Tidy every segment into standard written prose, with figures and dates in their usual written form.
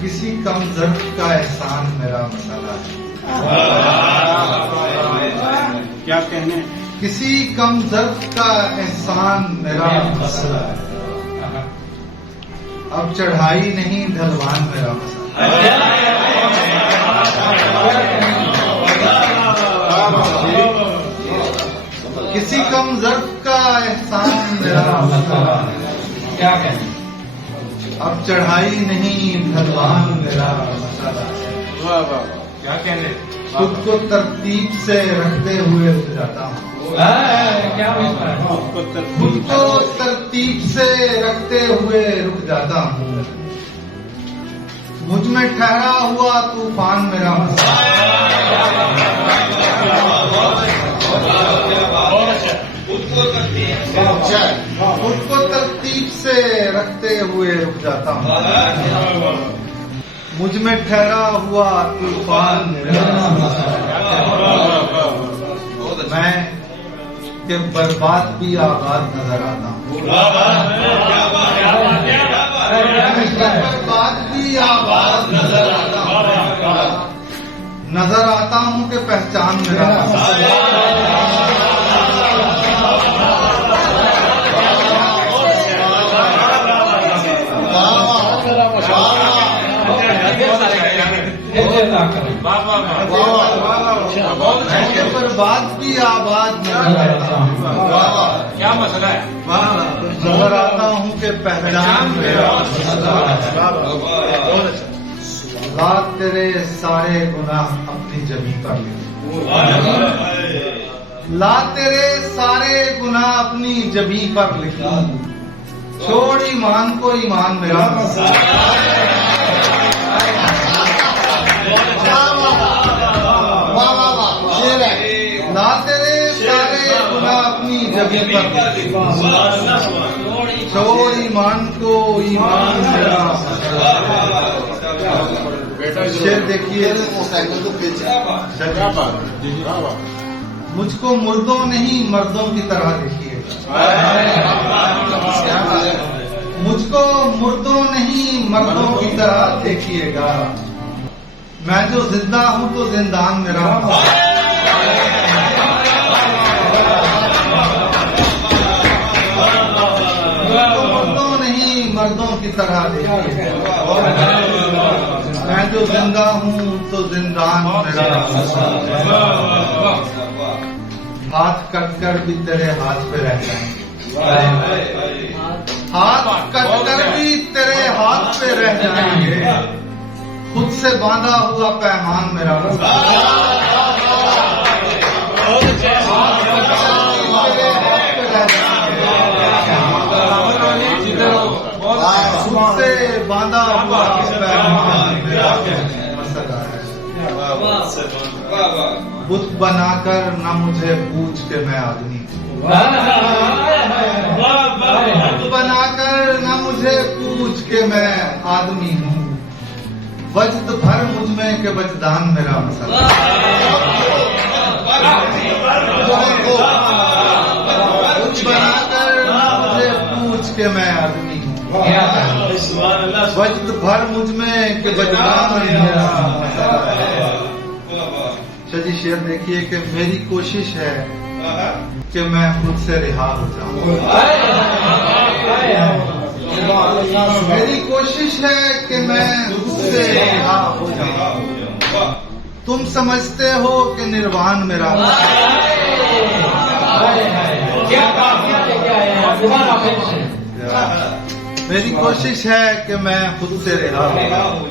किसी कम ज़र्फ का एहसान मेरा मसाला है। क्या कहने? किसी कम ज़र्फ का एहसान मेरा मसाला है। अब चढ़ाई नहीं ढलवान मेरा मसाला है। किसी कम ज़र्फ का एहसान मेरा मसाला है। क्या कहने? अब चढ़ाई नहीं ढलवान मेरा मसाला है। वाह वाह, क्या कहने? खुद को तरतीब से रखते हुए उठ जाता हूँ। क्या मिलता है? खुद को तरतीब से रखते हुए रुक जाता हूँ। मुझ में ठहरा हुआ तूफान मेरा मसाला है। खुद को तरतीब से रखते हुए रुक जाता हूँ। मुझ में ठहरा हुआ तूफान मेरा मैं कि बर्बाद भी आबाद नजर आता हूँ। बर्बाद भी आबाद नजर आता हूँ कि पहचान मेरा बर्बाद भी आबाद क्या मसला है? नजर आता हूँ कि पहचान मेरा ला तेरे सारे गुनाह अपनी जमी पर लिख। ला तेरे सारे गुनाह अपनी जमी पर लिख। छोड़ ईमान को ईमान मेरा ला तेरे सारे गुनाह अपनी जमी पर छोड़ ईमान को ईमान मेरा। शेर देखिए, मुझको मुर्दों नहीं मर्दों की तरह देखिए। मुझको मुर्दों नहीं मर्दों की तरह देखिएगा। मैं जो जिंदा हूँ तो जिंदान मेरा। मुर्दों नहीं मर्दों की तरह देखिएगा। मैं जो जिंदा हूँ तो जिंदान मेरा। हाथ कट कर भी तेरे हाथ पे रह जाएंगे। हाथ कट कर भी तेरे हाथ पे रह जाएंगे। खुद से बांधा हुआ पैमान मेरा। खुद से बांधा हुआ पैमान मेरा मसला है। बुत बनाकर न मुझे पूछ के मैं आदमी हूँ। बुत बनाकर न मुझे पूछ के मैं आदमी हूँ। वजद भर मुझ में के वजदान मेरा मसला। बुत बनाकर न मुझे पूछ के मैं आदमी हूँ। वजद भर मुझ में के वजदान मेरा मसला है। जी शेर देखिए कि मेरी कोशिश है कि मैं खुद से रिहा हो जाऊं। मेरी कोशिश है कि मैं खुद से रिहा हो जाऊं। तुम समझते हो कि निर्वाण मेरा। मेरी कोशिश है कि मैं खुद से रिहा हो जाऊं।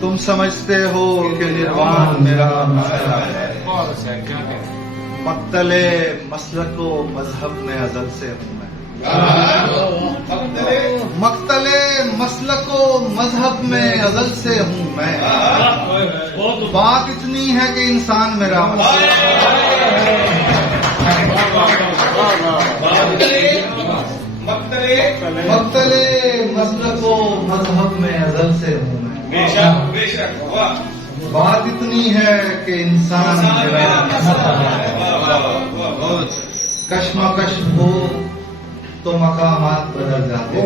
तुम समझते हो कि निर्वाण मेरा मसला है। मक्तले मसलको मजहब में अजल से हूँ मैं। मक्तले मसलको मजहब में अजल से हूँ मैं। बात इतनी है कि इंसान मेरा मक्तले मसलको मजहब में अजल से हूँ मैं। बात इतनी है कि इंसान मेरा कश्मकश हो तो मकामात बदल जाते।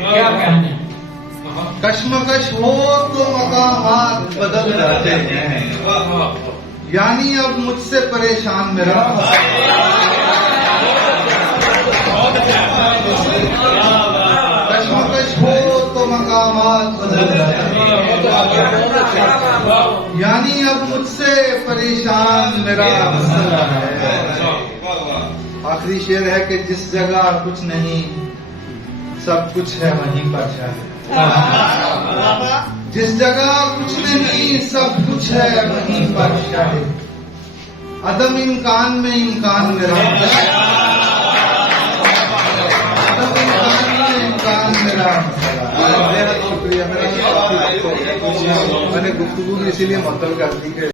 क्या कहने? कश्मकश हो तो मकामात बदल जाते हैं, यानी अब मुझसे परेशान मेरा कश्मकश हो तो मकामात बदल जाते हैं, यानी अब मुझसे परेशान मेरा मसला है। आखिरी शेर है कि जिस जगह कुछ नहीं सब कुछ है वहीं पर शायद, जिस जगह कुछ नहीं सब कुछ है वहीं पर शायद, अदम इम्कान में इम्कान मेरा, अदम इम्कान में इम्कान मेरा मसला। बेहद शुक्रिया, मैंने गुफ्तगू इसीलिए मुअत्तल कर दी कि